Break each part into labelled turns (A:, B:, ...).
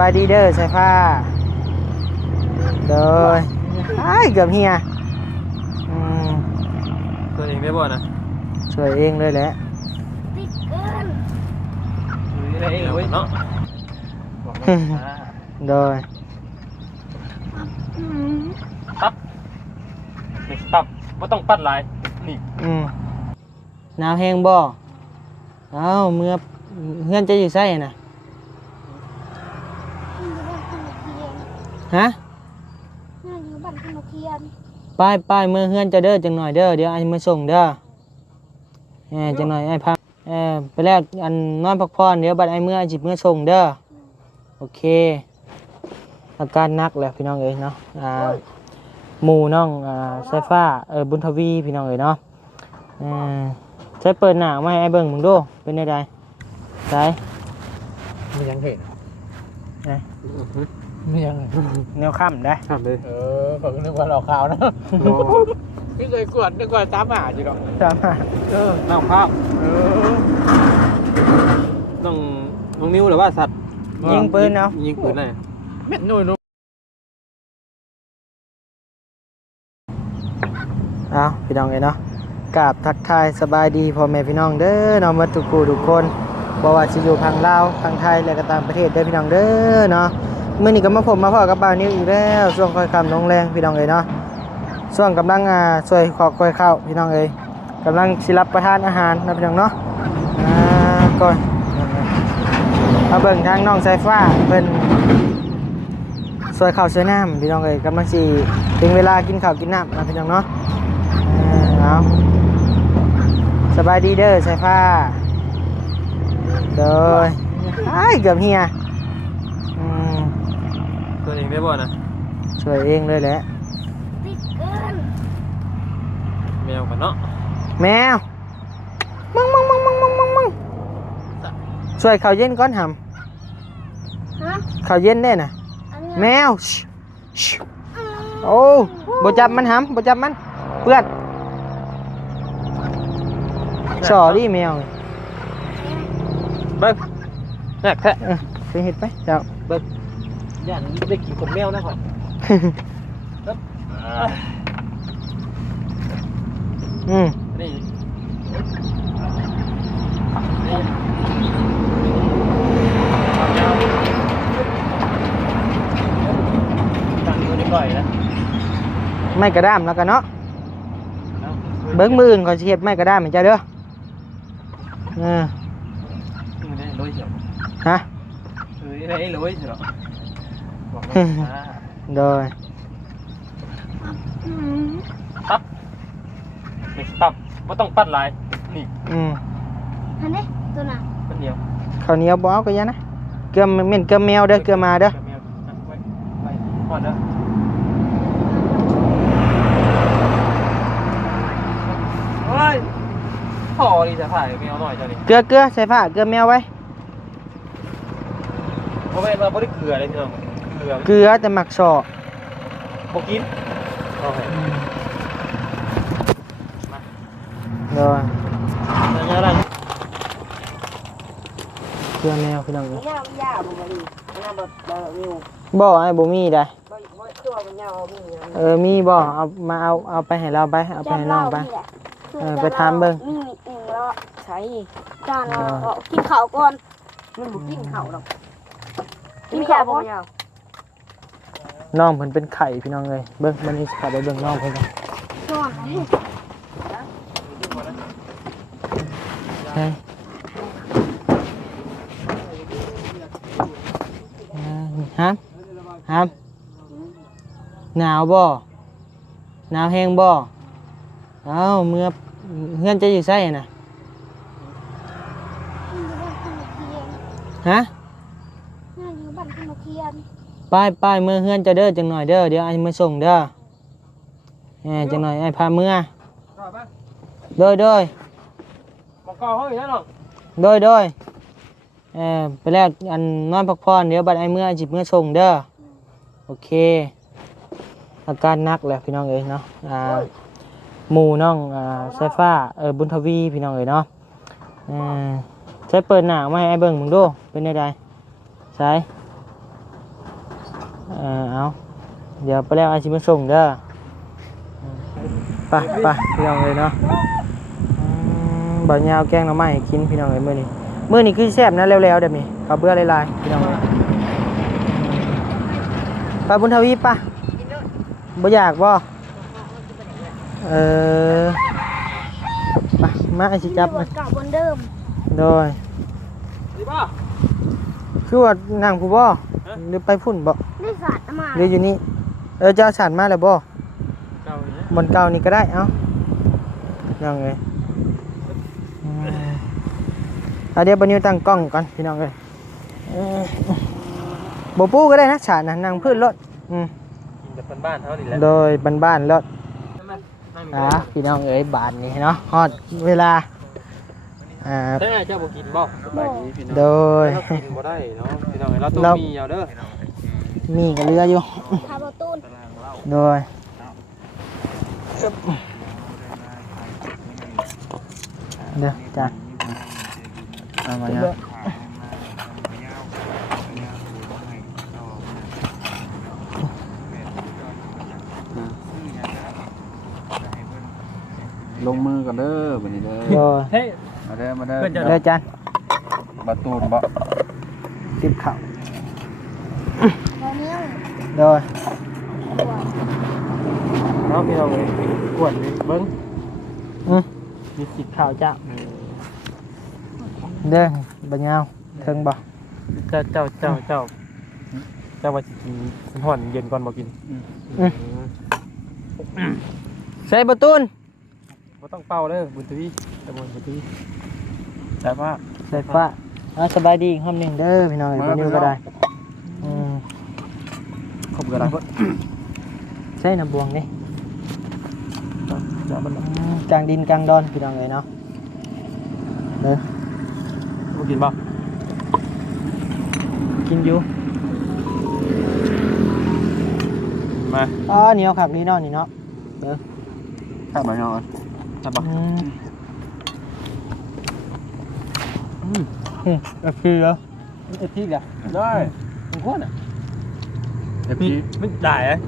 A: บายดีเด้อใส่ผ้าโดยไอ้ายเกือบเฮียอืม
B: ตัวเองได้บ่นะ
A: ช่วยเองเลยแหละ
C: ติดเกิน
B: ได้เองเว้ยเนาะ
A: โดย
C: อืม
B: ปั๊บนี่ปั๊บบ่ต้องปัดหลายนี่
A: อืมหนาวแห้งบ่เอ้าเมื่อเฮือนจะอยู่ไสน่ะ
C: อยู่บ้านขนมเทียน
A: ฮะ
C: น่าอยู่บ้านขนมเทียน
A: ป้ายป้ายเมื่อเฮือนจะเด้อจังหน่อยเด้อเดี๋ยวไอ้มาส่งเด้อเออจังหน่อยไอ้พาเออไปแรกอันนอนพักผ่อนเดี๋ยวบัดไอ้เมื่อไอ้จิบเมื่อส่งเด้อโอเค อาการหนักแหละพี่น้องเอ้ยเนาะอ่าหมู่น้องอ่าไซฟ้าเออบุญทวีพี่น้องเอ้ยเนาะเออใช้เปิดหน้ามาให้ไอ้เบิ่งมึงดูเป็นได้ใดใช่
B: ไม่ยังเห็น
A: ไหน
B: ไม่ยัง
A: แนวค่ำได้
B: ทำเลย
D: เออผมก็นึกว่าเราขาวนะไม่เคยกวดนึกว่าตามหาจีหรอก
A: ตามมา
B: เออน้องภาพ
D: เออ
B: น้องน้องนิ้วหรือว่าสัตว์
A: ยิงปืนเนาะ
B: ยิงปืนได้
D: เม็ดนุ่ยนุ่
A: เอาพี่น้องเอ้ยเนาะกราบทักทายสบายดีพ่อแม่พี่น้องเด้อเนาะหมาทุกคู่ทุกคนบ่ว่าสิอยู่ทางลาวทางไทยและก็ต่างประเทศเด้อพี่น้องเด้อเนาะ มื้อนี้ก็มาผมมาพ่อกับบ่าวนิวอีกแล้วช่วงคอยค่ำลงแรงพี่น้องเอ้ยเนาะช่วงกำลังอ่าช่วยขอกล้วยข้าวพี่น้องเอ้ยกำลังสิรับประทานอาหารนะพี่น้องเนาะอ่าก่อนมาเบิ่งทางน้องสายฟ้าเพิ่นสวยข้าวสวยน้ำพี่น้องเอ้ยกำลังสิถึงเวลากินข้าวกินน้ำนะพี่น้องเนาะเออเอาสบายดีเด้อใส่ผ้าโดยไอ้เกือบเฮีย
B: ตัวเองได้บ่นะ
A: ช่วยเองเลยแหละ
C: ติดเกิน
B: แมวกันเนาะ
A: แมวมึงมึงมึงมึงมึงมึงมึงช่วยข้าวเย็นก่อนห
C: ฮะำ
A: ข้าวเย็นได้น่ะ
C: อันนี้
A: แมวชิชิโอ้บ่จับมันหำบ่จับมันเพื่อนสอดิแมวนี่
B: เบิ้งแรกแท้
A: เออไปเห็ดไปเจ้า
B: ย่านได้กินคนแมวนะก่อน
A: อืม
B: นี่นี่ตั้งอยู่ในก่อยนะ
A: ไม่กระด้ามแล้วกันเนาะเบิ้งมืออื่นก่อนสิเฮ็ดไม่กระด้ามเหมือนเจ้าเด้อเออ
B: ไม่ได้ร้อยเฉียว
A: ฮะ
B: เออได้ร้อยเฉียว บอกว่าอ่า
A: โดย
C: อืม
B: ปั๊บนี่ปั๊บไม่ต้องปัดหลายนี่
A: อืม
C: อันนี้ตัวน่ะ
B: มันเดียว
A: ข้าวเหนียวบ่เอาก็อยังนะเกลือเหม็นเกลือแมวเด้อเกลือมาเด้อ
B: แมวอะไว้ไว้ก่อนเด้อเฮ้ยพอดีจะถ่ายแมวหน่อยเจ้านี่
A: เกลือเกลือใส่ผ้าเกลือแมวไว้
B: เพราะว่าเราไม่ได้เกลือเลยพี่น้องเก ลือ
A: เกลือแต่หมักสอ
B: บ่กินโอเค
A: โดย
B: แล้วเนี่ยอะไร
A: เกลือแมวพี่น้องเอ้ย
E: ยาวยาวบ่ดีหน้าบ่บ่วิว
A: บ่ไอ้บ่มีได้
E: บ่บ่ตัวมันยาวมีหยัง
A: เออมีบ่เอามาเอาเอาไปให้เราไปเอาไปให้น้องไป
C: นี่แหละ
A: เออไปถามเบิ่ง
C: มีอีกหนึ่งแล้วอะ
E: ใช้
C: จานเราเอากินข้าวก่อน
E: มันบ่กินข้าวดอก
C: กินข้าวก่อน
E: ยาว
A: น้องเพิ่นเป็นไข่พี่น้องเอ้ยเบิ่งมันนี่สิพาไปเบิ่งน้องเพิ่นก่อน
C: ก่อน
A: ใช่อ่าฮะฮะหนาวบ่หนาวแห้งบ่เอ้าเมื่อเฮือนจะอยู่ไสน่ะ
C: อยู่บ้านขนมเทียน
A: ฮะ
C: น่าอยู่บ้านขนมเทียน
A: ป้ายป้ายเมื่อเฮือนจะเด้อจังหน่อยเด้อเดี๋ยวไอ้มาส่งเด้อแหมจังหน่อยไอ้พาเมื่อโดยโดย
B: บอกกอเขาอยู่แล้วหรอก
A: โดยโดยเออไปแรกอันนอนพักผ่อนเดี๋ยวบัดไอ้เมื่อไอ้จิบเมื่อส่งเด้อโอเค อาการหนักแหละพี่น้องเอ้ยเนาะอ่าหมู่น้องอ่าไซฟ้าเออบุญทวีพี่น้องเอ้ยเนาะเออใช้เปิดหน้ามาให้ไอ้เบิ่งมึงดูเป็นได้ใดใช่ เออเอาเดี๋ยวไปแล้วอาชิมาส่งเด้อไปไปพี่น้องเลยเนาะอืมบ่ยาวแกงหน่อไม้ให้กินพี่น้องเลยมื้อนี้มื้อนี้คือแซ่บนะแล้วๆเดี๋ยวนี้ข้าวเบื่อหลายๆพี่น้องเลยไปบุญทวีปะบ่อยากบ่เออไปมาอาชิจับ
C: ร
A: มา
C: ถเก่าบนเดิม
A: โดย
B: ดีป่ะ
A: คือว่านั่งผู้บ่ หรือไปพุ่นบ่
C: ได้สาดมา
A: หรืออยู่นี่เออเจ้าฉันมาแล้วบ่
B: เก่าอย่างเงี้ย
A: บนเก่านี่ก็ได้เอ้ายังไงอืมเอาเดี๋ยวบันนิวตั้งกล้องก่อนพี่น้องเลยเออบ่ปูก็ได้นะฉานะนั่งพื้นรถอืม
B: กินแต่บ้านๆเท่านี้แหละ
A: โดยบ้านๆรถ
B: นั่ง
A: อะพี่น้องเอ้ยบาทนี้เนาะฮอดเวลา อ่า
B: ได้ไงเจ้าบ่กินบ่สบายดีพี่น้อง
A: โดย
B: เรากินบ่ได้เนาะพี่น้องเราต้อง
A: เรา
B: มีเอาเด้อ
A: มีกับเรืออยู่
C: คาร์บตูน
A: โดยเดี๋ยวจ้ะ
D: เอามาเนี่ยลงมือกันเด้อบัดนี้เด้อ
A: โดย
B: เฮ้ย
D: มาเด้อมาเด้อ
B: เพื่อนจะ
A: เดี๋ยวจัน
D: ประตูนบ่
A: ติบเข่า
C: แล้วเนี่ย
A: โดย
B: เนาะพี่น้องเอ้ยกวนนี่เบิ่ง
A: อืม
B: มีสิข้าวจ้า
A: เด้อบัญญัติเทิงบ่
B: เจ้าเจ้าเจ้าเจ้าเจ้าว่าสิกินห่อนเย็นก่อนบ่กิน
A: ใส่ประตูน
B: บ่ต้องเป่าเด้อบุญทวีตะบนบุญทวี
D: แต่ว่า
A: ใส่ฟ้าเอาสบายดีอีกห้องหนึ่งเด้อพี่น้องไอ้คนนี้ก็ได้อืม
B: ขอบคุณอะไรเพิ่น
A: ใส่น้ำบวงนี่
B: จะมัน
A: อืมกลางดินกลางดอนพี่น้องเลยเนาะเด้อ
B: บ่กินบ่
A: กินอยู่
B: มา
A: อ๋อเหนียวขักนี่เนาะนี่เนาะเด้อ
D: ข้าวบะยอน
B: ทำบ่
A: อืมอืม เอืมโอเหรอ
B: เอ็ดพี่กะได้มึงโคตรอะ
D: เดี๋ยว
B: พี่
D: พี่
B: ไม่ได้อะ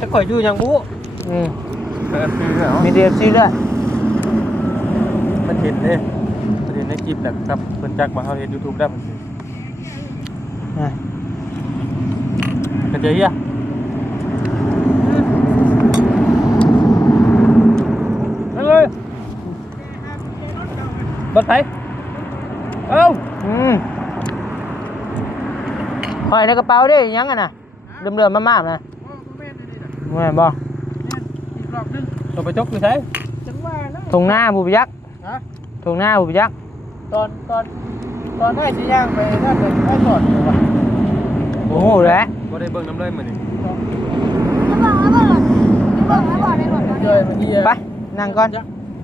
B: จะคอยอยู่ยังบู๊
A: อืม
D: เปิดพี่เหรอ
A: มีเดียซีด้วย
B: มันเห็นเด้มันเห็นในคลิปแหละครับเพิ่นจักมาเฮาเห็น YouTube ได้มัน
A: อะ
B: กระเจียนั่นเลยบัดไปเอ้า
A: อืม หอยในกระเป๋าดิยังอะนะเดิมๆมากๆนะไม่นบ่
B: ตัวไปจกอยู่ใช่
A: ทงหน้าบุบยักษ์
D: ฮะ
A: ทงหน้าบุบยักษ์
D: ตอนตอนตอนให้สิย่างไปถ้าเกิดให้สอดอยู่ว่ะ
A: โอ้โหแล้ว
B: บ่ได้เบิ่งน้ำเลยมื้อนี้
C: จะบอกแล้วบอกจะบอกแล้วบอกในรถ
D: เจอมันที่
A: ไปนั่งก่อน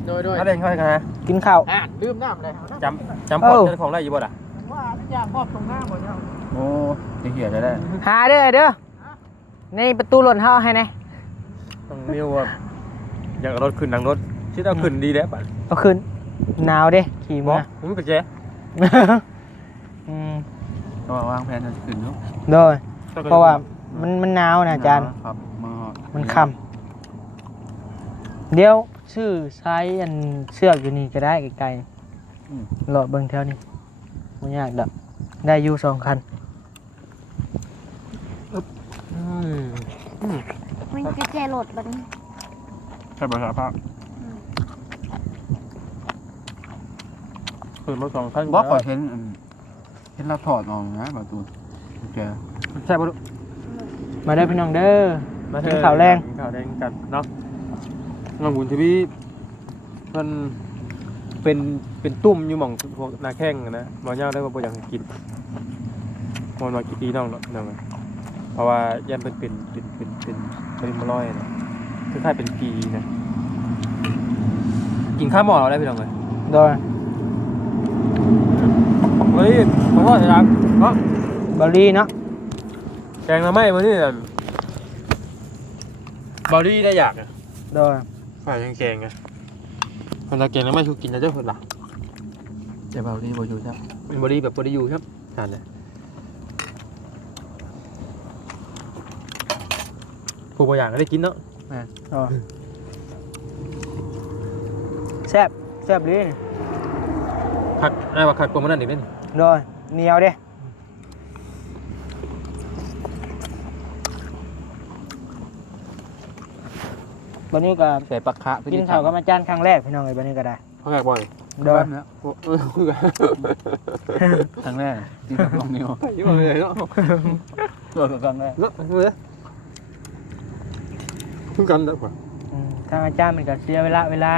D: โดยโดย
B: ถ้าเล่นเข้ากันฮะ
A: กินข้าว
D: อ่านลืมน้ำเลย
B: จำจำพอ
A: เอ้า
B: เจ้าของได้อยู่บ่ล่ะ
D: ว่าย่างครอบตรงหน้าบ่เนี่ย โอ้จะเหี้ยได้ได้
A: หาเด้อเด้อในประตูรถเฮาให้แน่
B: ต้องเรียกว่าอยากเอารถขึ้นหลังรถคิดเอาขึ้นดีแล้วป่ะ
A: เอาคืนหนาวเด้ขี่
B: บ่
A: มา
B: ผมกระเจ
A: อืม
D: ก็วางแผนจะขึ้นเนาะ
A: โดยเพราะว่ามันมันหนาวนะอาจารย์
D: ครับมา
A: มันคำเดี๋ยวชื่อใช้อันเชือกอยู่นี่ก็ได้ไกลๆหลอดเบิ่งแถวนี้ไม่ยากดอกได้อยู่สองคัน
B: อื มั
C: นจะแจรถบัดนี้
D: ใช่ภาษาภาค
B: ขึ้นมาสองขั้น
D: บอกขอเห็นอันเห็นเราถอดออกนะประตูแก
B: ใช่ป่ะลูก
A: มาได้อพี่น้องเด้อ
B: มา
A: กินข้าวแรง
B: ข้าวแรงกันเนาะน้องบุญทวีมันเป็นเป็นตุ่มอยู่หม่องพวกนาแข้งอะนะบ่ยาวได้ว่าบ่อยากให้กินมันมากี่ปีน้องเนาะน้อง เพราะว่ายันเป็นเป็นเป็นเป็นเป็นเป็นมะลอยนะคล้ายๆเป็นปีนะกินข้าวหม้อเราได้พี่น้องเลย
A: โดย
B: เฮ้ยผมว่าจะรักเนาะ
A: บอลลี่เนาะ
B: แกงละไม่มานี่บอดี้ได้อยากอะ
A: โดย
B: ฝ่ายยังแกงอะคนละแกงละไม่ชูกินนะเจ้าคนละ
D: จะเบาดีบอยู่ใช่
B: เป็นบอดี้แบบบอดี้ยูครับทานเลย ผู้บ่อย่ากก็ได้กินเนาะ
A: อ๋อแซ่บแซ่บเลยนี่
B: ผักอ้ายว่าคักกว่ามันนั่นอีกเด้นี่
A: โดยเหนียวเด้บันนี้ก็
D: ใส่ปลาคะ
A: กินข้าวกับอาจารย์ครั้งแรกพี่น้องเลยบันนี้ก็ได้
B: ผักแขกบ่อย
A: โดย
B: โอ้เออคือกัน
D: ครั้งแรกที่ทำลองนิ้ว
B: อยู่บ่เลยเนาะ
D: ตัวครั้งแรก
B: เนาะ คือกันเด้อป่ะ
A: อืมทางอาจารย์มันก็เสียเวลาเวลา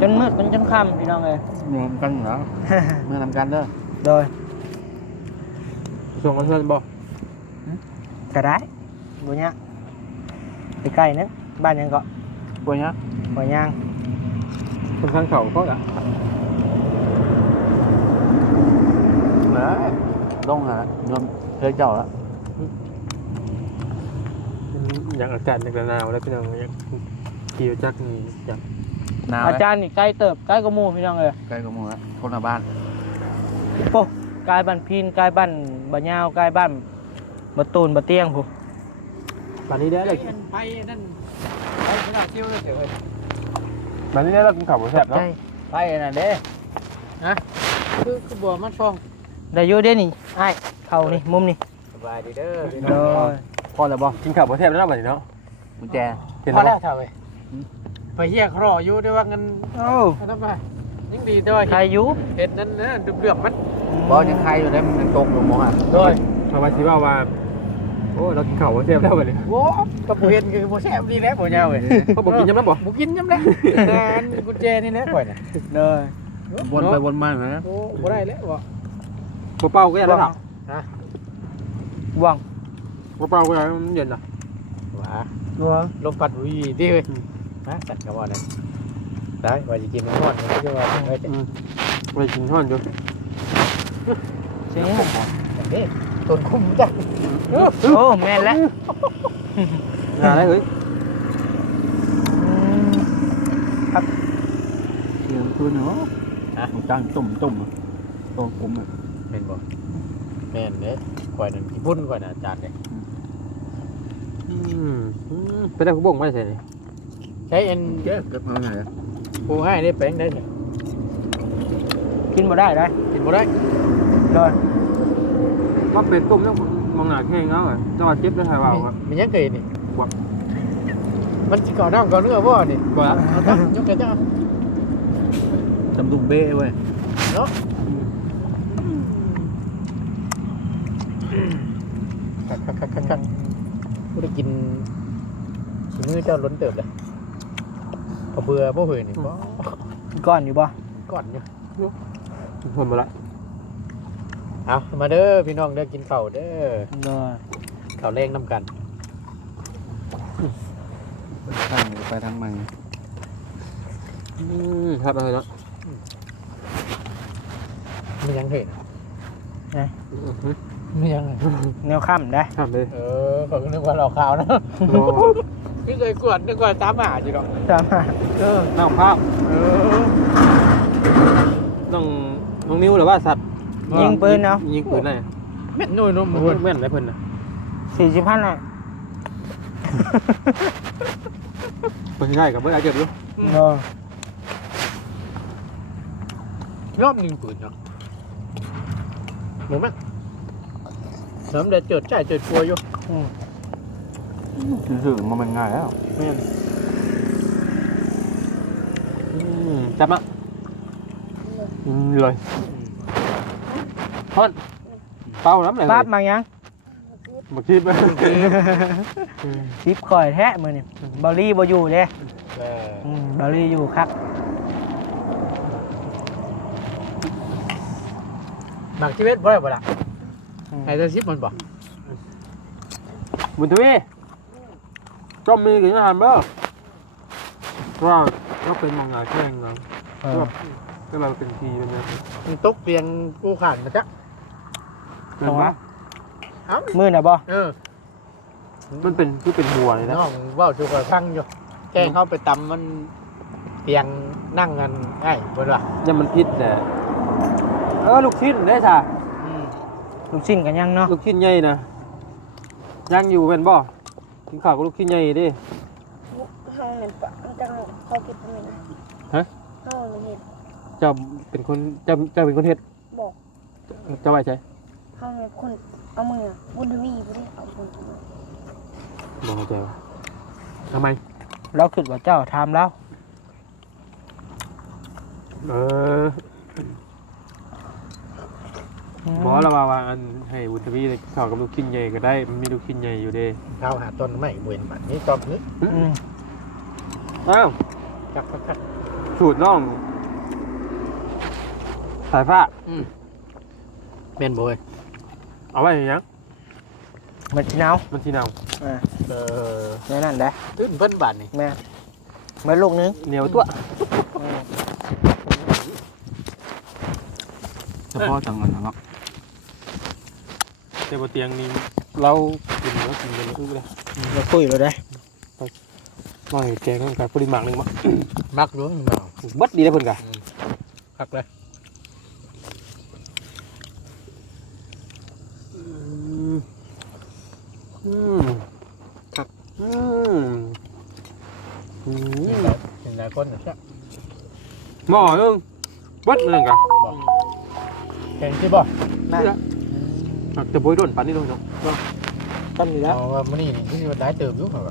A: จนมืดจนจนค่ำพี่น้องเลย
D: รวมกันเหรอเมื่อทำกันเด้อ
A: โดย
B: ส่งกันเพิ่นบ่
A: ก็ได้บุญยะไปใกล้นึงบ้านยังเกาะ
D: ปวยเนี้ย
A: หัวยาง
B: ค่อนข้างเขาก็อะ
D: เหนือต้องหาเงินเธอเจ้าละ
B: อยากอากาศอยากหนาวแล้วพี่น้องอยากขี่รถจักรนี่อยาก
D: หนาว
A: อาจารย์นี่ใกล้เติบใกล้กระมูพี่น้องเลย
D: ใกล้กับมือคนละบ้าน
A: โอ้กายบ้านพีนกายบ้านบ่ยาวกายบ้านบ่ตูนบ่เตียงผู้
B: บัดนี้ได้เลย
D: ไปนั่นไปขนาดคิ้วเลยเถอะ
B: บัดนี้ได้เรากินข้าวบ่แซ่บเนาะ
A: ใช่
D: ไปนั่นเด้ฮะคือคือบัวมันฟอง
A: ได้อยู่เด้นี่อ้ายเข้านี่มุมนี่
D: สบายดีเด้อ
A: โดย
B: พ อแล้วบ่กินข้าวบ่แซ่บแล้วบัดนี้เนาะ
D: กุญแจ
B: เห็น
D: พอ
B: แล้
D: แล้ววเท่าไปไปเฮียครออยู่ด้วยว่าเงิน
A: โอ้
D: เอาทำไมยิ่งดีด้วย
A: ใครอยู่
D: เห็ดนั่นนะเดือบๆมันบอยังใครอยู่ได้มันตกลงมองอะโดย
B: ชาวบ้านสิว่าว่าโอ้เรากินข้าวบ่แซ่บแล้วบัดนี้
D: โว้กับผู้เห็นคือผู้แซ่บดีแล้วผู้เจ้าเว้ย
B: เขาบอกกินยังแล้วบ่
D: บุกินยังแล้วงานกุญแจนี่แหละข่อยน่ะ
A: โดย
D: วนไปวนมานะโอ้บ่ได้แล้วบ่
B: บ่เป่าก็ได้แล้ว
A: ว่าง
B: บ่เป่าก็ได้มันเย็นน่ะ
D: ว้า
A: ว่าง
D: ลมพัดวีดิเว้ยฮะสัตว์กระบอกนั่นได้ว่าจะกินมันทอดมันจะว่าเฮ้ย
B: อืมไปกินท่อนอยู่
A: เสียง
D: นี่ต้นคุ้มจ้ะ
A: โอ้แม่นแล้ว
B: อย่าได้เฮ้ย
D: เสียงตัวเนาะฮะตั้งตุ่มตุ่มต้นคุ้มอะ
E: เป็นบ่แม่นเด้ข่อยนั่นขี้พุ่นข่อยน่ะอาจารย์เด้
B: อืม อืมไปได้ผู้บ่งไม่ใช่นี่
E: ใช้เอ็น
D: เจ๊เกิดมาไหน
E: ปูให้ได้แปลงได้เนี่ย
A: กินบ่ได้ได้
E: กินบ่ได้
A: โดย
B: ว่าเป็นต้มแล้วมองหน้าแข้งเอาอะจังหวัดเจ็บได้ถ่ายว่าครับ
E: มันยังเกยนี่
B: วับ
E: มันสิก่อน้ำก่อเนื้อบ่นี่
B: บ่ละ
E: เอาตั้งยกกระจ้า
D: ตำดุงเบ้เว้ย
E: เนาะคักคักคักคักคั กกูได้กินขี้มือเจ้าล้นเติบเลยพอเบื่อบ่เหื่อยนี่บ่
A: ก้อนอยู่บ่
E: ก่อนอยู่
B: คนบ่ละ
E: เอามาเด้อพี่น้องเด้อกินข้าวเด้อ
A: โดย
E: ข้าวแรงน้ำกัน
D: ทางไปทางมัน
B: อืมครับอะไรเนาะ
E: มันยังเห็น
B: อื ม
E: มันยังเลย
A: แนวค่ำได้
B: ครับเลย
E: เออผมก็นึกว่าเราขาวนะ
B: โอ้
E: พี่เคยกวดนึกว่าตามหาจีหรอก
A: ตามมา
E: เออ
B: น้องภาพ
E: เออ
B: น้องน้องนิ้วหรือว่าสัตว์
A: ยิงปืนเนาะ
B: ยิงปืนได้
E: เม็ดนุ่ยนุ่ม
B: มัน
E: เพิ่น
B: แม่นได้เพิ่นน่ะ
A: สี่สิบพันอะ
B: เพิ่นได้กับเบิ่งอาเจ็บอยู่
A: โดย
E: รอบหนึ่งปืนเนาะหมูมั้ยน้ำเดื อดเจิดใจเจิดกลัวอยู่
D: สื่อมันมันง่ายแล้ว
B: แม่นอืมจับมาอืมเลยท่อนเป่าน้ำเลย
A: ปั๊บมายัง
B: มาคิดไป
A: ซิปข่อยแท้มือนี่บอลลี่บ่อยู่เด้
E: เออ
A: อืมบอลลี่อยู่ครับ
E: หมักชีวิตบ่ได้บ่ล่ะ ไอ้เจ้าชิปมันบ่
B: บุญทวีจอมมีกี่อาหารเบ้อว่าก็เป็นมังงะแข้งนะ
A: เออ
B: ก็เราเป็นทีเป็นไง
E: มันตกเตียงกูขานมาจ้ะ
B: เป็นวะ
E: เอ้า
A: มือน่ะบ่
E: เออ
B: มันเป็นคือเป็นบัวเลยนะ
E: น้องเว้าสู่กันฟังอยู่แกล้งเข้าไปตำมันเตียงนั่งกันไอ้เพิ่นว่า
B: ยังมันพิษแหละเออลูกชิ้นได้จ้ะ
E: อืม
A: ลูกชิ้นกันยังเนาะ
B: ลูกชิ้นใหญ่นะยังอยู่เป็นบ่กินข้าวกับลูกขี้ใหญ่ดิ
C: ห้องมันปะจังเขาเก็บทำไมนะ
B: ฮะ
C: ห้องมันเห็น
B: เจ้าเป็นคนเจ้าเจ้าเป็นคนเฮ็ด
C: บอก
B: เจ้าไว้ใช่
C: ห้องมันคนเอามือบุญทวีบุญเอาคน
B: บอกเข้าใจว่าทำไม
A: เราคิดว่าเจ้าทำแล้ว
B: เออ บอกแล้วว่าว่าอันให้วุฒิวีสอนกับลูกชิ้นใหญ่ก็ได้มันมีลูกชิ้นใหญ่อยู่เด้
E: ข้าวหาต้นไม้เว้นบัดนี้ตอบนี้
A: อืม
B: อ้าว
E: คักคักคัก
B: สูตรน้อง สายฟ้า
E: แม่นบ่เว้ย
B: เอาไว้อย่างยัง
A: มันสิหนาว
B: มันทีเนา
A: อ่า
E: เออ
A: แม่นั่นได้
E: ตื้นเพิ่นบาดนี่
A: แม่เหมือนลูกนึง
B: เหนียวตัว
A: อืม
D: เฉพาะจังหวัดเนาะ
B: แต่บนเตียงนี้เรากินแล้วกินกันแล้วอื้อเลย
A: เราคุยเลยได้
B: น้อยแกงกันกับปริมาณหนึ่งมั้ง
E: มักรู้เนาะ
B: บัดดีเลยเพิ่นกะ
E: คักเลย
B: อืมอืมครับอืมอื
E: เห็น
B: ม
E: หลายเห็นหลายคนนะใช่
B: หม้อนึงบัดนั่นกะ
E: เห็นที่บ่
A: น่า
B: อะจะบวยโดนปันนี่ลงเนาะ
A: ต้นอยู่แล้ว
E: เอาว่ามื้อนี้นี่ที่ว่าหลายเติบอยู่ครับ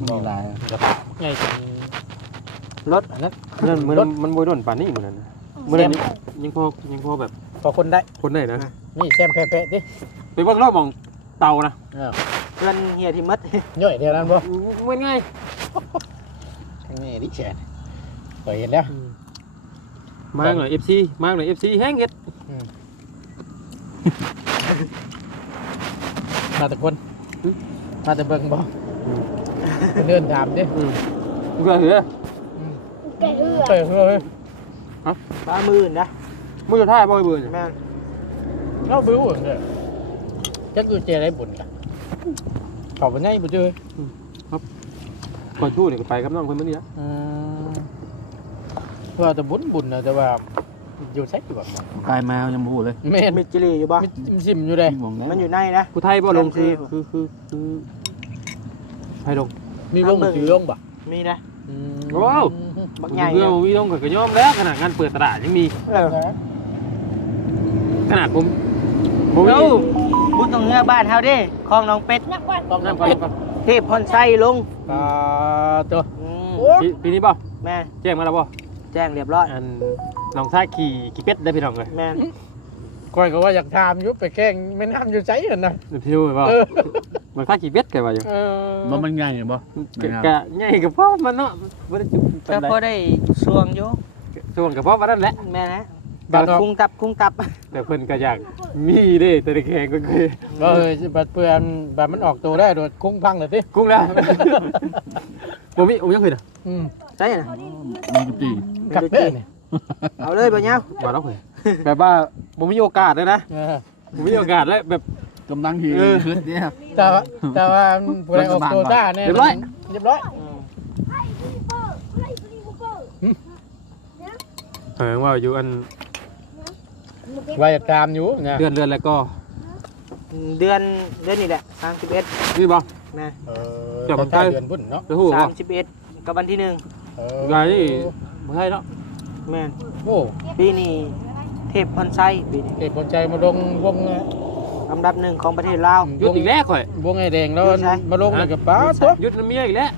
D: มีหลาย
E: กระใหญ่เป็น
B: รถอันนั้นมันมันมันบวยโดนปันนี่เหมือนกันนะเมื่อนี้ยังพอยังพอแบบ
E: พอคนได้
B: คนได้นะ
E: นี่แซมแพะๆดิ
B: ไปเบิ่งรอบมองเตานะ
E: เออ
A: เพื่อนเฮียที่มัด
E: ย่อยเท่านั้นบ่
B: เมื่อไง
E: นี่ดิแชนเคยเห็นแล้ว
B: มากหน่อย FC มากหน่อย FC แห้งเฮ็ด
E: มาแต่คนมาแต่เบิ่งบ่เดินถามดิ
B: อืมก็เหรอ
C: แกเอื้อ
E: เฮ้ยเฮ้ย
A: บ้ามือนะ
B: มือท่ายบ่อยเบื่อ
A: แม่น
E: เราบิวเด้อจักอยู่เจได้บุญกันเขาบ่ใหญ่บ่เจอ
B: ก่อนชู้นี่ก็ไปกับน้องเพิ่นมื้อนี้นะ
E: อืมว่าแต่บุญบุญนะแต่ว่า อยู่ใช้อยู่แบบ
D: กายแมวยังพูดเลย
E: แม่น
A: มีจิรีอยู่บ่
E: มิซิมอยู่เลย
D: งง
A: มันอยู่ในนะ
B: ผู้ไทยบ่ลงคือ
A: โอเค
B: คือคือคือไทยลง
E: มีวงถือวงบ่
A: มีนะ
B: ว้าว
A: บักใหญ่
B: เพื่อ
A: เนี่ย
B: มีลงก็ยอมแล้วขนาดงานเปิดตลาดยังมี
A: เออ
B: ขนาดผมผมมี
A: เอ้าบุญตรงเนื้อบ้านเฮาเด้คลองน้องเป็ด
C: นักวัน
E: ต้อง
B: น้ำ
E: นำ
B: ก่
E: ไป
B: อนก่อน
A: เทพพรไซลง
E: อ่าตัว
A: อืม
B: ปีปีนี้ป่ะ
A: แม่
B: แจ้งมาแล้วป่ะ
A: แจ้งเรียบร้อย
B: อัน น้องชายขี่ขี่เป็ดได้พี่น้องเลย
A: แม่น
E: ก่อนก็ว่าอยากถามอยู่ไปแกล้งแม่น้ำอยู่ไสนั่นน่ะ
B: พี่รู้ไหมป่ะ
E: เออ
B: น้องชายขี่เป็ดแกว่าอยู่
E: เออ
D: บ่มันง่ายบ่
B: กะใหญ่กับพ่อมันเนาะบ่ได้จุปา
A: ก็
B: นใด
A: พอได้สวงอยู่
B: ส่วนกับพ่อมันนั่นแหละ
A: แม่นะ
E: บัดออก
A: คุ้งตับคุ้งตับ
B: แต่เพิ่นก็อยากมีเด้แต่ได้แข่งก็คือ
E: บ่เอ้ยบัดเพื่อนบัดมันออกตัวได้โดดคุ้งพังเลยสิ
B: กุ้งแล้วบ่มีโอ้ยังเคยน่ะ
E: อืม
A: ใช่น่ะ
D: มันก็ตี
E: กัดเด้อนี่
A: เอาเลยบ่เนี้ย
B: มาแล้วเคยแบบว่าบ่มีโอกาสเลยนะ
E: เออ
B: บ่มีโอกาสเลยแบบ
D: กำลังที
B: เออ
D: ขึ้นเนี่ย
E: แต่ว่าแต่ว่าผู้ใดออกตัวได้เนี่ย
B: เรียบร้อย
E: เรียบร้อย
B: เออว่าอยู่อัน
E: ว่าอยากตามอยู่นะ
B: เดือนเดือนแล้วก็
A: เดือนเดือนนี้แหละ31
B: นี่บ่
A: แม่
E: เออ
B: เดี๋ยวผม
E: ใกล้
B: ไป
E: เดือนพุ่นเนาะ
B: ไปฮู้บ่
A: 31กับวันที่หนึ่ง
E: เออ
B: ไงบ่ใช่เนาะ
A: แม่น
E: โอ้
A: ปีนี้เทพพรไซปีนี้
E: เอกคนใจมาลงวง
A: ลำดับหนึ่งของประเทศลาว
B: หยุดอีกแล้วข่อยว
E: งไอ้แดงแล้ว
A: ใช่
E: มาลงเลยกับป้าตัว
B: หยุดน้ำเมียอีกแล้ว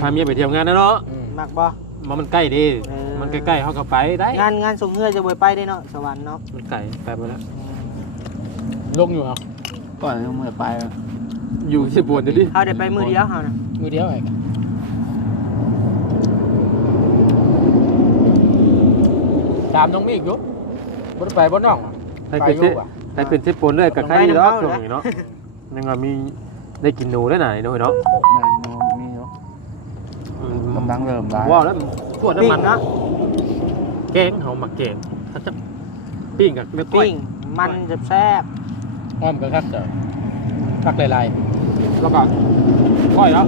B: พาเมียไปเที่ยวงานนะเนาะ
E: อืม
A: มักบ่
B: มามันใกล้ดี
A: เออ
B: มันใกล้ๆเขาก็ไปได้
A: งานงานส่งเฮือจะบ่ไปได้เนาะสวรรค์เนาะ
B: มันไกลไปหมดแล้ว
E: ลงอยู่เหรอ
D: ก่อนเอามือไป
B: อยู่ที่บวนเดี๋ยวดิ
A: เฮาได้ไปมือเดียวเฮานะ
E: มือเดียวไอ้กัน ตามน้องมีอีกอยู่บนไปบนน้องอะ
B: ไปเป็น
E: อ
B: เซ
E: ยู่อะ
B: ไปเป็นเซปนเลยกับใครเนาะตรงนี้เนาะยังว่ามีได้กินหนูได้ไหนเนาะเนาะ
D: แม่นมีเนาะกำลังเริ่มร้าย
B: ว้าวแล้วขวด
A: ปิ้
B: น้ำมัน
A: งเนาะ
B: แกงเฮามาแกงเขาจะปิ้งกับเนื้อก้อย
A: ปิ้งมันจะแซ่บ
E: อ้อมกับคักเจ้าคักลาย
B: แล้วก็ก้อยแล้ว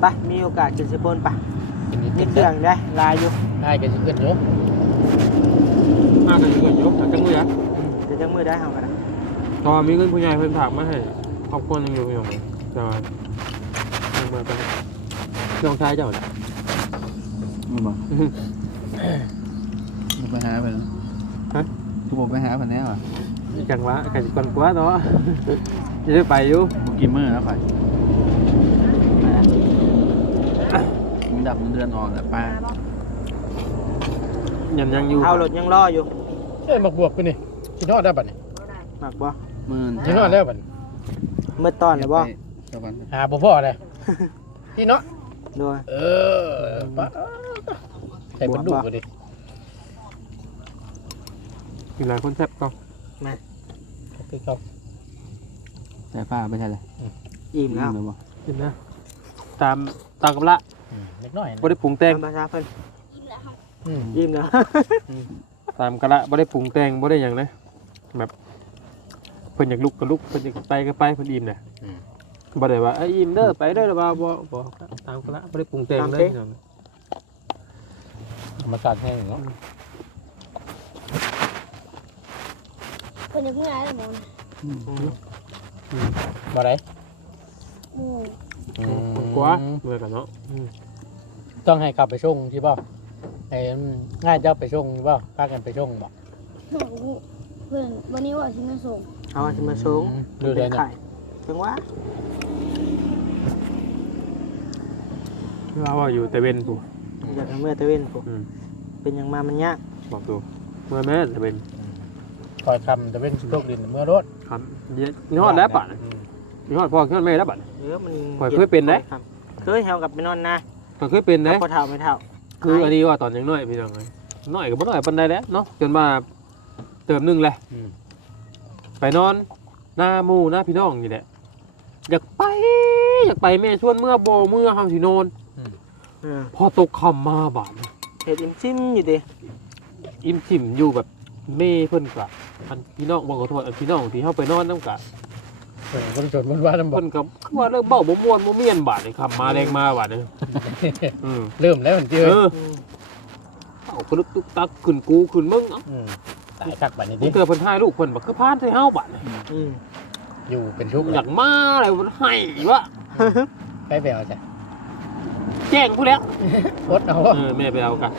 A: ไปมีโอกาสกินสิปนไป
E: ๆกินนิด
A: มี
E: นิด
A: เครื่องได้ลายอยู่
E: ได้กันสิเกินอยู่
B: มากันอยู่กันยกจังมืออะ
A: จะจังมือได้เฮากันนะ
B: ก็มีเงินผู้ใหญ่เพิ่นฝากมาให้ครอบครัวยังอยู่อยู่จะยังมาไปน้องชายเจ้าน่ะ
F: มึงบอกมึงไปหาเพิ่น
B: ฮะ
F: กูบอกไปหาเพิ่นแล้วอะ
B: จังหวะกันก่อนกว่าเนาะจะได้ไปอยู่
F: มึงกินมื้อแล้วข่อยมึงดับเงินเดือนออกแล้วป้า
B: ยังยังอยู่
A: เอารถยังรออยู่
E: เอ้ยมักบวกไปนี่กินฮอดได้บัดนี่
A: มากบ่
F: หมื่น
E: กินฮอดแล้วบัด
A: เมื่อตอนเลยบ่
F: เจ้าวัน
E: หาบ่พอเลยพี่เนาะ
A: โดย
E: เออปะใส่บัดดูบ่ดิ
B: มีหลายคนแซ่บก็
E: คือเขา
F: ใส่ฟ้าไม่ใช่เลย
A: อิ่มแล้ว
F: เลยบ่
B: กินนะตามตามกำละ
E: อืมเล็กน้อย
B: บ่ได้ปรุงแต่ง
A: ตามภาษาเพิ่น
C: กินแล้ว
E: อืม
A: อิ่มแล้ว
B: ตามกำละบ่ได้ปรุงแต่งบ่ได้หยังนะแบบเพิ่นอยากลุกก็ลุกเพิ่นอยากไปก็ไปเพิ่นอิ่มน่ะบ่ได้ว่าเอ้ยอิ่มเด้อไปเด้อหรือว่าบ่บ่ตามกำละบ่ได้ปรุงแต่งเลย
E: ธรรมชาติแห้งเนาะ
C: คนยังไม่ได้เลยมึง
E: บ่ได้
C: หมู
B: กว่าเมื่อกันเนาะอืม
E: ต้องให้กลับไปส่งใช่ ป่ะไอ้ง่ายเจ้าไปส่งใช่ป่ะพากันไปส่งบ่
C: เพื่อนวันนี้ว่าที่มาส่ง
A: เอาสิมาสูง
E: ดูเลย
A: เป็น
E: นะ
A: ไข่ถึงว่า
B: เราว่าอยู่แต่เว้นผู้
A: อยากให้เมื่อตะเว้นผม
B: อืม
A: เป็นหยังมามันยาก
B: บอกดูเมื่อแม่แต่เว้น
E: คอยคำจะเป็นโชคดินเมื่อรถ
B: ครับยี่ห้อแล้วป่ะยี่ห้อพ่อยี่ห้อแม่แล้วป่ะ
A: เออมัน
B: ข่อยเคยเป็นนะ
A: ครับเคยเฮากับไปนอนนะ
B: ก็เคยเป็นนะ
A: พอเท่าไม่เท่า
B: คืออันนี้ว่าตอนยังน้อยพี่น้องเลยน้อยก็บ่น้อยปานใดแล้วเนาะจนมาเติมหนึงแหละไปนอน หน้าหมู่หน้าพี่น้องนี่แหละอยากไป อยากไปแม่ชวนเมื่อโบเมื่อเฮาสินอน
A: เออ
B: พอตกค่ำมาบาดนี้
A: เห็ดอิ่มซิมอยู่ดิ
B: อิ่มชิมอยู่แบบแม่เพิ่นกะอันพี่น้องบ่ขอโทษอันพี่น้องที่เฮาไปนอนนำกะ
E: เออคนชนมันว่าน้ำบ่
B: เพิ่นก็คือว่าเลิกเบ้าบ่ม่วนบ่เมียนบาดนี่ค่ำมาแรงมาบาดนี่อืม
E: เริ่มแล้วมันเจอ
B: เออเอากระลึกตุกตักขึ้นกูขึ้นมึงเอ้า
E: มตายคักบัดนี้
B: มึ
E: ดิ
B: งเตือนเพิ่นให้ลูกเพิ่นบ่คือพานใส่เฮาบาดนี่
A: อืม
E: อยู่เป็นชุก
B: อยากมาอะไรมันให้วะ
E: ไปไปเอาจ้ะ
B: แจ้งผู้แล้ว
E: อดเอา
B: เออแม่ไปเอากัน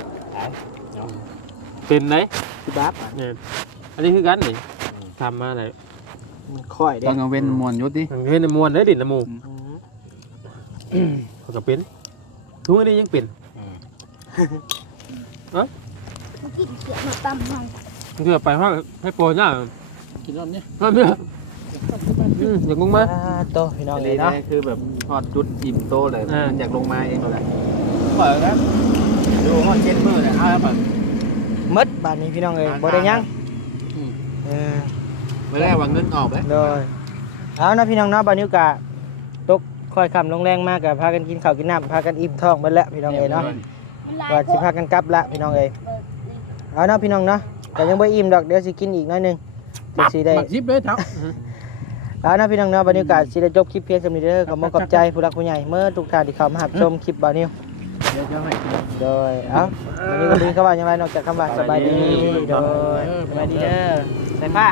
B: เป็นไหน
A: สิบับ
B: เนี่ยอันนี้คือกันนี่ทำมาอะไร
A: มันค่อยเด้
F: ต้องเอาเว้นมวนยุติ
B: มันเป็นน้ำมวนได้ดินน้ำมู
A: อืม
B: เขาก็เป็นทุกอันนี้ยังเป็น
C: มากินเสียมาตำให้
B: มันคือไปว่าให้โปรหน้า
F: กินรอบนี้
B: นั่นเนี่ยอืมอยากลงมา
A: อ่าโตพี่น้อง
F: อัน
A: เล
F: นี้
A: ยเนาะ
F: คือแบบทอดจุดอิ่มโตเลย
B: อ่า
F: อยากลงมาเองเลยเปิดครับดูฮอดเจ็ดมื้อเนี่ยเอาแล้วเปิด
A: หมดบาดนี้พี่น้องเอ้ยบ่ได้หยัง
F: อืม
A: เออ
F: ไม่ได้ว่าเงินออกเลย
A: โดยเอานะพี่น้องเนาะบานิวกะตกค่อยค่ำลงแรงมากกะพากันกินข้าวกินน้ำพากันอิ่มท้องหมดแล้วพี่น้องเอ้ยเนาะ
C: มันลาย
A: ว่าสิพากันกลับละพี่น้องเอ้ยเอาเนาะพี่น้องเนาะแต่ยังบ่อิ่มดอกเดี๋ยวสิกินอีกหน้อยหนึงจังสิได้
F: หมักชิปเลยเท้า
A: เอาเนาะพี่น้องเนาะบรรยากาศสิได้จบคลิปเพียงสำนี้เด้อขอบคุณขอบใจผู้รักผู้ใหญ่เมื่อทุกท่านที่เข้ามารับชมคลิปบานิว
F: เดี๋ยวจะให้กิน
A: โดยเอ้าวันนี้ก็มีคำว่าอย่างไรนอกจากคำว่าสบายดีโดยสบายดีเด้อใส่ผ้า